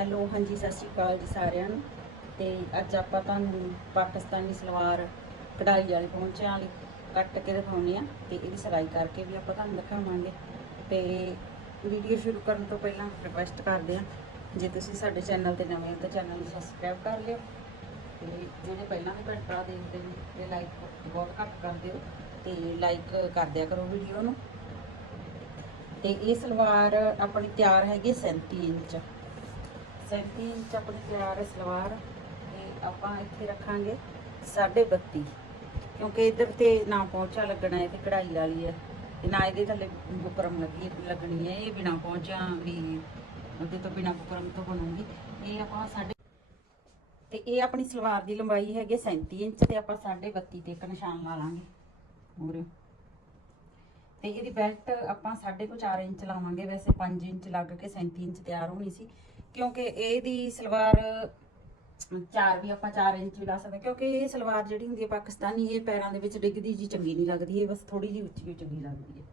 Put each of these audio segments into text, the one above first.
Hello, ਹਾਂਜੀ, ਸਤਿ ਸ਼੍ਰੀ ਅਕਾਲ ਜੀ ਸਾਰਿਆਂ ਨੂੰ। ਤੇ ਅੱਜ ਆਪਾਂ ਤੁਹਾਨੂੰ ਪਾਕਿਸਤਾਨੀ ਸਲਵਾਰ ਕਢਾਈ ਵਾਲੀ ਪਹੁੰਚਿਆਂ ਵਾਲੀ ਕੱਟ ਕੇ ਦਿਖਾਉਣੀ ਆ ਤੇ ਇਹਦੀ ਸਿਲਾਈ ਕਰਕੇ ਵੀ ਆਪਾਂ ਤੁਹਾਨੂੰ ਦਿਖਾਵਾਂਗੇ। ਤੇ ਵੀਡੀਓ ਸ਼ੁਰੂ ਕਰਨ ਤੋਂ ਪਹਿਲਾਂ ਰਿਕੁਐਸਟ ਕਰਦੇ ਆ, ਜੇ ਤੁਸੀਂ ਸਾਡੇ ਚੈਨਲ ਤੇ ਨਵੇਂ ਹੋ ਤਾਂ ਚੈਨਲ ਨੂੰ ਸਬਸਕ੍ਰਾਈਬ ਕਰ ਲਿਓ। ਤੇ ਜਿਹੜੇ ਪਹਿਲਾਂ ਵੀ ਭੈਣ ਦੇਖਦੇ ਨੇ ਤੇ ਲਾਈਕ ਬਹੁਤ ਘੱਟ ਕਰਦੇ ਹੋ ਤੇ ਲਾਈਕ ਕਰ ਦਿਆ ਕਰੋ ਵੀਡੀਓ ਨੂੰ। ਤੇ ਇਹ ਸਲਵਾਰ ਆਪਣੀ ਤਿਆਰ ਹੈਗੀ 37 ਇੰਚ। 37 ਇੰਚ ਆਪਣੀ ਤਿਆਰ ਹੈ ਸਲਵਾਰ। ਤੇ ਆਪਾਂ ਇੱਥੇ ਰੱਖਾਂਗੇ 32.5 ਕਿਉਂਕਿ ਇਧਰ ਤੇ ਨਾ ਪਹੁੰਚਾ ਲੱਗਣਾ ਹੈ ਤੇ ਕਢਾਈ ਲਾ ਲਈ ਹੈ। ਤੇ ਨਾ ਇਹਦੇ ਥੱਲੇ ਬੁਕਰਮ ਲੱਗੀ, ਲੱਗਣੀ ਹੈ। ਇਹ ਬਿਨਾ ਪਹੁੰਚਾ ਵੀ ਉਹਦੇ ਤੋਂ ਬਿਨਾ ਬੁਕਰਮ ਤੋਂ ਬਣੂਗੀ। ਇਹ ਆਪਾਂ ਸਾਡੇ ਤੇ ਇਹ ਆਪਣੀ ਸਲਵਾਰ ਦੀ ਲੰਬਾਈ ਹੈਗੀ 37 ਇੰਚ ਤੇ ਆਪਾਂ 32.5 ਤੇ ਇੱਕ ਨਿਸ਼ਾਨ ਲਾ ਲਾਂਗੇ। ਮੂਰੇ ਤੇ ਇਹਦੀ ਬੈਲਟ ਆਪਾਂ 4.5 ਇੰਚ ਲਾਵਾਂਗੇ। ਵੈਸੇ 5 ਇੰਚ ਲੱਗ ਕੇ 37 ਇੰਚ ਤਿਆਰ ਹੋਣੀ ਸੀ। ਕਿਉਂਕਿ ਇਹਦੀ ਸਲਵਾਰ, ਚਾਰ ਵੀ ਆਪਾਂ 4 ਇੰਚ ਵੀ ਲਾ ਸਕਦੇ ਕਿਉਂਕਿ ਇਹ ਸਲਵਾਰ ਜਿਹੜੀ ਹੁੰਦੀ ਹੈ ਪਾਕਿਸਤਾਨੀ, ਇਹ ਪੈਰਾਂ ਦੇ ਵਿੱਚ ਡਿੱਗਦੀ ਜੀ ਚੰਗੀ ਨਹੀਂ ਲੱਗਦੀ, ਇਹ ਬਸ ਥੋੜੀ ਜਿਹੀ ਉੱਚੀ ਵੀ ਚੰਗੀ ਲੱਗਦੀ ਹੈ।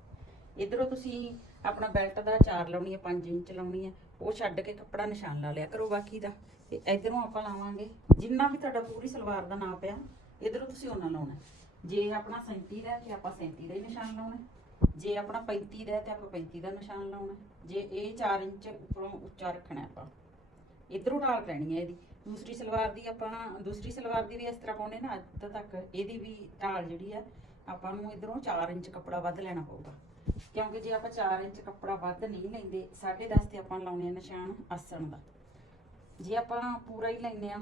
ਇਧਰੋਂ ਤੁਸੀਂ ਆਪਣਾ ਬੈਲਟ ਦਾ 4 ਲਾਉਣੀ ਹੈ 5 ਇੰਚ ਲਾਉਣੀ ਹੈ, ਉਹ ਛੱਡ ਕੇ ਕੱਪੜਾ ਨਿਸ਼ਾਨ ਲਾ ਲਿਆ ਕਰੋ ਬਾਕੀ ਦਾ। ਤੇ ਇਧਰੋਂ ਆਪਾਂ ਲਾਵਾਂਗੇ, ਜਿੰਨਾ ਵੀ ਤੁਹਾਡਾ ਪੂਰੀ ਸਲਵਾਰ ਦਾ ਨਾਪ ਆ, ਇਧਰੋਂ ਤੁਸੀਂ ਉਹਨਾਂ ਲਾਉਣਾ ਜੇ ਆਪਣਾ 37 ਦਾ ਹੈ ਆਪਾਂ 37 ਦਾ ਹੀ ਨਿਸ਼ਾਨ ਲਾਉਣਾ ਜੇ ਆਪਣਾ 35 ਦਾ ਹੈ ਤੇ ਆਪਾਂ 35 ਦਾ ਨਿਸ਼ਾਨ ਲਾਉਣਾ ਜੇ ਇਹ 4 ਇੰਚ ਉੱਪਰੋਂ ਉੱਚਾ ਰੱਖਣਾ ਆਪਾਂ। ਇਧਰੋਂ ਢਾਲ ਪੈਣੀ ਹੈ ਇਹਦੀ। ਦੂਸਰੀ ਸਲਵਾਰ ਦੀ ਆਪਾਂ, ਦੂਸਰੀ ਸਲਵਾਰ ਦੀ ਵੀ ਇਸ ਤਰ੍ਹਾਂ ਪਾਉਣੇ ਨਾ ਅੱਧ ਤੱਕ ਇਹਦੀ ਵੀ ਢਾਲ ਜਿਹੜੀ ਆ ਆਪਾਂ ਨੂੰ ਇਧਰੋਂ 4 ਇੰਚ ਕੱਪੜਾ ਵੱਧ ਲੈਣਾ ਪਊਗਾ। ਕਿਉਂਕਿ ਜੇ ਆਪਾਂ 4 ਇੰਚ ਕੱਪੜਾ ਵੱਧ ਨਹੀਂ ਲੈਂਦੇ 10.5 ਤੇ ਆਪਾਂ ਲਾਉਣੇ ਆ ਨਿਸ਼ਾਨ ਆਸਣ ਦਾ। ਜੇ ਆਪਾਂ ਪੂਰਾ ਹੀ ਲੈਨੇ ਆ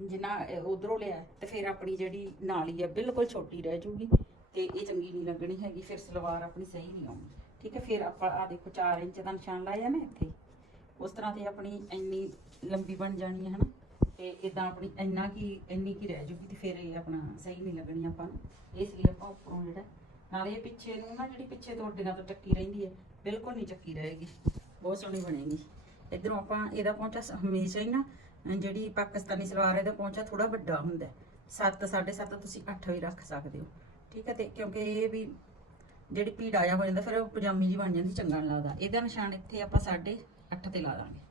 ਜਿੰਨਾ ਉਧਰੋਂ ਲਿਆ, ਤੇ ਫਿਰ ਆਪਣੀ ਜਿਹੜੀ ਨਾਲੀ ਆ ਬਿਲਕੁਲ ਛੋਟੀ ਰਹਿ ਜੂਗੀ। ਤੇ ਇਹ ਚੰਗੀ ਨਹੀਂ ਲੱਗਣੀ ਹੈਗੀ, ਫਿਰ ਸਲਵਾਰ ਆਪਣੀ ਸਹੀ ਨਹੀਂ ਆਉਣੀ ਠੀਕ ਹੈ, ਫਿਰ ਆਪਾਂ ਆ ਦੇਖੋ 4 ਇੰਚ ਦਾ ਨਿਸ਼ਾਨ ਲਾਇਆ ਨਾ ਇੱਥੇ। ਉਸ ਤਰ੍ਹਾਂ ਤੇ ਆਪਣੀ ਇੰਨੀ ਲੰਬੀ ਬਣ ਜਾਣੀ ਹੈ, ਹਨਾ? ਤੇ ਇਦਾਂ ਆਪਣੀ ਇੰਨਾ ਕੀ, ਇੰਨੀ ਕੀ ਰਹਿ ਜੂਗੀ ਤੇ ਫਿਰ ਇਹ ਆਪਣਾ ਸਹੀ ਨਹੀਂ ਲੱਗਣੀ ਆਪਾਂ ਨੂੰ। ਇਸ ਲਈ ਆਪਾਂ ਉੱਪਰੋਂ ਜਿਹੜਾ, ਨਾਲੇ ਇਹ ਪਿੱਛੇ ਨੂੰ ਨਾ, ਜਿਹੜੀ ਪਿੱਛੇ ਤੋਂ ਅੱਡੀਆਂ ਤੋਂ ਚੱਕੀ ਰਹਿੰਦੀ ਹੈ, ਬਿਲਕੁਲ ਨਹੀਂ ਚੱਕੀ ਰਹੇਗੀ। ਬਹੁਤ ਸੋਹਣੀ ਬਣੇਗੀ। ਇਧਰੋਂ ਆਪਾਂ ਇਹਦਾ ਪਹੁੰਚਾ ਹਮੇਸ਼ਾ ਹੀ ਨਾ, ਜਿਹੜੀ ਪਾਕਿਸਤਾਨੀ ਸਲਵਾਰ ਇਹਦਾ ਪਹੁੰਚਾ ਥੋੜਾ ਵੱਡਾ ਹੁੰਦਾ 7 7.5 ਤੁਸੀਂ 8 ਵੀ ਰੱਖ ਸਕਦੇ ਹੋ। ਠੀਕ ਹੈ ਤੇ ਕਿਉਂਕਿ ਇਹ ਵੀ ਜਿਹੜੀ ਭੀੜ ਆਇਆ ਹੋ ਜਾਂਦਾ, ਫਿਰ ਉਹ ਪਜਾਮੀ ਜੀ ਬਣ ਜਾਂਦੀ, ਚੰਗਾ ਨਹੀਂ ਲੱਗਦਾ। ਇਹਦਾ ਨਿਸ਼ਾਨ ਇੱਥੇ ਆਪਾਂ 8.5 ਤੇ ਲਾ ਦਾਂਗੇ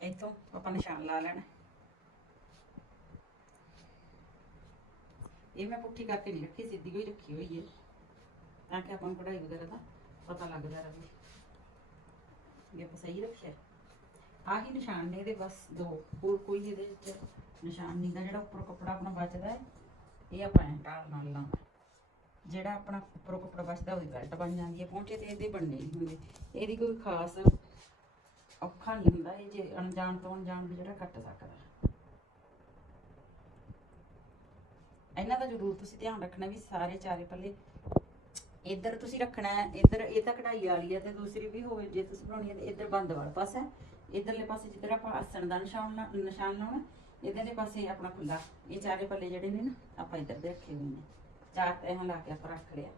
ਇੱਥੋਂ ਆਪਾਂ ਨਿਸ਼ਾਨ ਲਾ ਲੈਣਾ। ਇਹ ਮੈਂ ਪੁੱਠੀ ਕਰਕੇ ਨਹੀਂ ਰੱਖੀ, ਸਿੱਧੀ ਹੋਈ ਰੱਖੀ ਹੋਈ ਹੈ। ਤਾਂ ਕਿ ਆਪਾਂ ਨੂੰ ਕਢਾਈ ਵਗੈਰਾ ਦਾ ਪਤਾ ਲੱਗਦਾ ਰਹੇ ਇਹ ਆਪਾਂ ਸਹੀ ਰੱਖਿਆ। ਆਹੀ ਨਿਸ਼ਾਨ ਨੇ ਇਹਦੇ ਬਸ ਦੋ। ਹੋਰ ਕੋਈ ਇਹਦੇ ਵਿੱਚ ਨਿਸ਼ਾਨ ਨਹੀਂ ਦਾ ਜਿਹੜਾ ਉੱਪਰ ਕੱਪੜਾ ਆਪਣਾ ਬਚਦਾ ਹੈ, ਇਹ ਆਪਾਂ ਢਾਲ ਨਾਲ ਲਾਉਣਾ ਜਿਹੜਾ ਆਪਣਾ ਉੱਪਰੋਂ ਕੱਪੜਾ ਬਚਦਾ, ਉਹਦੀ ਬੈਲਟ ਬਣ ਜਾਂਦੀ ਹੈ ਪਹੁੰਚੇ ਤੇ ਇਹਦੇ ਬਣਨੇ ਨਹੀਂ ਹੁੰਦੇ। ਇਹਦੀ ਕੋਈ ਖਾਸ ਔਖਾ ਨਹੀਂ ਹੁੰਦਾ, ਇਹ ਜੇ ਅਣਜਾਣ ਤੋਂ ਅਣਜਾਣ ਵੀ ਜਿਹੜਾ ਕੱਟ ਸਕਦਾ। ਇਹਨਾਂ ਦਾ ਜ਼ਰੂਰ ਤੁਸੀਂ ਧਿਆਨ ਰੱਖਣਾ ਵੀ ਸਾਰੇ ਚਾਰੇ ਪੱਲੇ ਇੱਧਰ ਤੁਸੀਂ ਰੱਖਣਾ ਹੈ, ਇੱਧਰ ਇਹ ਤਾਂ ਕਢਾਈ ਵਾਲੀ ਹੈ ਤੇ ਦੂਸਰੀ ਵੀ ਹੋਵੇ, ਜੇ ਤੁਸੀਂ ਬਣਾਉਣੀ ਹੈ ਤੇ ਇੱਧਰ ਬੰਦ ਵਾਲਾ ਪਾਸਾ ਇੱਧਰਲੇ ਪਾਸੇ ਜਿੱਧਰ ਆਪਾਂ ਆਸਣ ਦਾ ਨਿਸ਼ਾਨ ਨਿਸ਼ਾਨ ਲਾਉਣਾ, ਇੱਧਰਲੇ ਪਾਸੇ ਆਪਣਾ ਖੁੱਲਾ ਇਹ ਚਾਰੇ ਪੱਲੇ ਜਿਹੜੇ ਨੇ ਨਾ, ਆਪਾਂ ਇੱਧਰ ਦੇ ਰੱਖੇ ਹੋਏ ਨੇ। ਚਾਰ ਤਹਾਂ ਲਾ ਕੇ ਆਪਾਂ ਰੱਖ ਲਿਆ।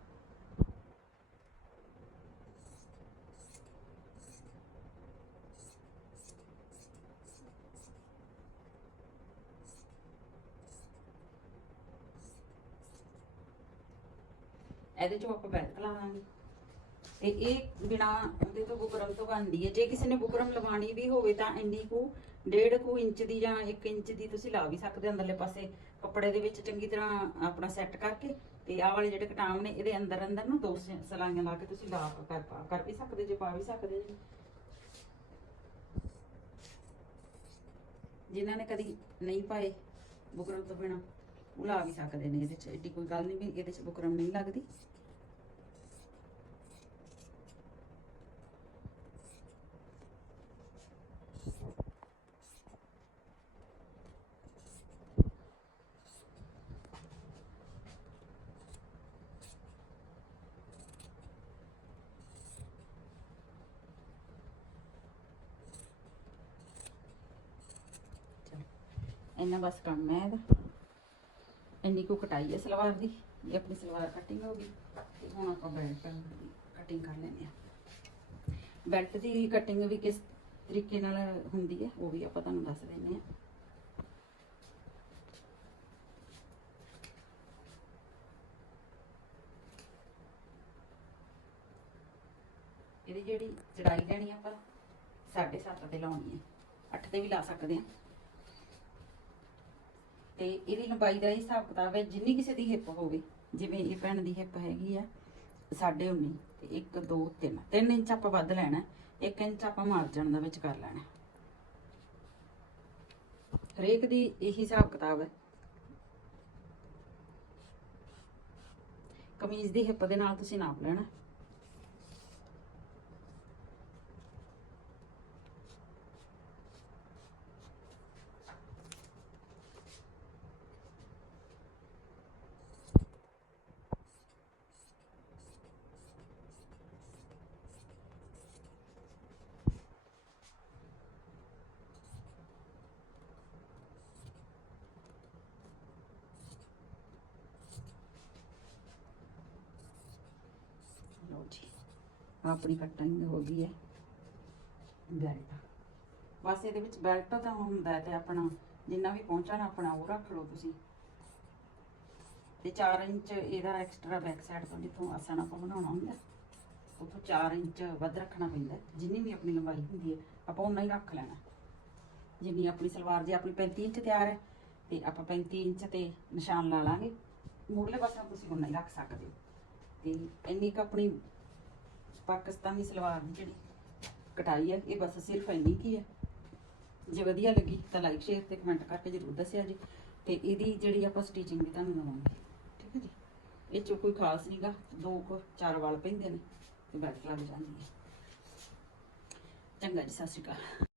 ਇਹਦੇ ਚੋਂ ਆਪਾਂ ਬੈਲਟ ਲਾਵਾਂਗੇ ਤੇ ਇਹ ਬਿਨਾ ਉਹਦੇ ਤੋਂ ਬੁਕਰਮ ਤੋਂ ਬਣਦੀ ਹੈ। ਜੇ ਕਿਸੇ ਨੇ ਬੁਕਰਮ ਲਵਾਣੀ ਵੀ ਹੋਵੇ ਤਾਂ ਇੰਨੀ ਕੁ ਡੇਢ ਕੁ ਇੰਚ ਦੀ ਜਾਂ 1 ਇੰਚ ਦੀ ਤੁਸੀਂ ਲਾ ਵੀ ਸਕਦੇ ਅੰਦਰਲੇ ਪਾਸੇ ਕੱਪੜੇ ਦੇ ਵਿੱਚ ਚੰਗੀ ਤਰ੍ਹਾਂ ਆਪਣਾ ਸੈੱਟ ਕਰਕੇ ਤੇ ਆਹ ਵਾਲੇ ਜਿਹੜੇ ਕਟਾਮ ਨੇ ਇਹਦੇ ਅੰਦਰ ਅੰਦਰ ਨਾ ਦੋ ਸਲਾਈਆਂ ਲਾ ਕੇ ਤੁਸੀਂ ਲਾ ਕਰ ਕਰ ਵੀ ਸਕਦੇ ਜੇ ਪਾ ਵੀ ਸਕਦੇ ਜੀ। ਜਿਨ੍ਹਾਂ ਨੇ ਕਦੀ ਨਹੀਂ ਪਾਏ ਬੁਕਰਮ ਤੋਂ ਬਿਨਾ, ਉਹ ਲਾ ਵੀ ਸਕਦੇ ਨੇ ਇਹਦੇ ਚ। ਏਡੀ ਕੋਈ ਗੱਲ ਨਹੀਂ ਵੀ ਇਹਦੇ ਚ ਬੁਕਰਮ ਨਹੀਂ ਲੱਗਦੀ। ਇੰਨਾ ਬਸ ਕੰਮ ਹੈ ਇਹਦਾ। ਇੰਨੀ ਕੁ ਕਟਾਈ ਹੈ ਸਲਵਾਰ ਦੀ, ਇਹ ਆਪਣੀ ਸਲਵਾਰ ਕਟਿੰਗ ਹੋ ਗਈ। ਤੇ ਹੁਣ ਆਪਾਂ ਬੈਲਟ ਦੀ ਕਟਿੰਗ ਕਰ ਲੈਂਦੇ ਆ ਬੈਲਟ ਦੀ ਕਟਿੰਗ ਵੀ ਕਿਸ ਤਰੀਕੇ ਨਾਲ ਹੁੰਦੀ ਹੈ, ਉਹ ਵੀ ਆਪਾਂ ਤੁਹਾਨੂੰ ਦੱਸ ਦਿੰਦੇ ਆ ਇਹਦੀ ਜਿਹੜੀ ਚੜਾਈ ਲੈਣੀ ਆ ਆਪਾਂ 7.5 ਤੇ ਲਾਉਣੀ ਹੈ। 8 ਤੇ ਵੀ ਲਾ ਸਕਦੇ ਆ ਤੇ ਇਹਦੀ ਲੰਬਾਈ ਦਾ ਇਹ ਹਿਸਾਬ ਕਿਤਾਬ ਹੈ, ਜਿੰਨੀ ਕਿਸੇ ਦੀ ਹਿੱਪ ਹੋਵੇ, ਜਿਵੇਂ ਇਹ ਭੈਣ ਦੀ ਹਿੱਪ ਹੈਗੀ ਆ 19.5 ਤੇ 1 2 3 3 ਇੰਚ ਆਪਾਂ ਵੱਧ ਲੈਣਾ 1 ਇੰਚ ਆਪਾਂ ਮਾਰਜਨ ਦਾ ਵਿੱਚ ਕਰ ਲੈਣਾ। ਹਰੇਕ ਦੀ ਇਹੀ ਹਿਸਾਬ ਕਿਤਾਬ ਹੈ। ਕਮੀਜ਼ ਦੀ ਹਿੱਪ ਦੇ ਨਾਲ ਤੁਸੀਂ ਨਾਪ ਲੈਣਾ ਲਓ ਜੀ ਆਪਣੀ ਕਟਿੰਗ ਹੋ ਗਈ ਹੈ। ਬੈਲਟ ਬਸ ਇਹਦੇ ਵਿੱਚ ਬੈਲਟ ਤਾਂ ਹੁੰਦਾ ਹੈ ਤੇ ਆਪਣਾ, ਜਿੰਨਾ ਵੀ ਪਹੁੰਚਣਾ ਆਪਣਾ, ਉਹ ਰੱਖ ਲਓ ਤੁਸੀਂ। ਤੇ 4 ਇੰਚ ਇਹਦਾ ਐਕਸਟਰਾ ਬੈਕ ਸਾਈਡ ਤੋਂ ਜਿੱਥੋਂ ਆਸਣ ਆਪਾਂ ਬਣਾਉਣਾ ਹੁੰਦਾ, ਉਥੋਂ 4 ਇੰਚ ਵੱਧ ਰੱਖਣਾ ਪੈਂਦਾ ਜਿੰਨੀ ਵੀ ਆਪਣੀ ਲੰਬਾਈ ਹੁੰਦੀ ਹੈ, ਆਪਾਂ ਉਨਾ ਹੀ ਰੱਖ ਲੈਣਾ। ਜਿੰਨੀ ਆਪਣੀ ਸਲਵਾਰ ਜੇ ਆਪਣੀ 35 ਇੰਚ ਤਿਆਰ ਹੈ, ਤੇ ਆਪਾਂ 35 ਇੰਚ ਤੇ ਨਿਸ਼ਾਨ ਲਾ ਲਾਂਗੇ। ਮੂਰਲੇ ਪਾਸੇ ਤੁਸੀਂ ਉਨਾ ਹੀ ਰੱਖ ਸਕਦੇ ਹੋ। ਤੇ ਇੰਨੀ ਕੁ ਆਪਣੀ ਪਾਕਿਸਤਾਨੀ ਸਲਵਾਰ ਦੀ ਜਿਹੜੀ ਕਟਾਈ ਹੈ ਇਹ ਬਸ ਸਿਰਫ ਇੰਨੀ ਕੀ ਹੈ ਜੇ ਵਧੀਆ ਲੱਗੀ ਤਾਂ ਲਾਈਕ ਸ਼ੇਅਰ ਤੇ ਕਮੈਂਟ ਕਰਕੇ ਜਰੂਰ ਦੱਸਿਆ ਜੀ। ਤੇ ਇਹਦੀ ਜਿਹੜੀ ਆਪਾਂ ਸਟਿਚਿੰਗ ਵੀ ਤੁਹਾਨੂੰ ਦਵਾਂਗੇ। ਠੀਕ ਹੈ ਜੀ? ਇਹ ਚ ਕੋਈ ਖਾਸ ਨਹੀਂਗਾ ਦੋ ਕੁ, ਚਾਰ ਵਾਲ ਪੈਂਦੇ ਨੇ ਤੇ ਬੈਠ ਲੱਗ ਜਾਂਦੀ ਹੈ ਚੰਗਾ ਜੀ, ਸਤਿ ਸ਼੍ਰੀ ਅਕਾਲ।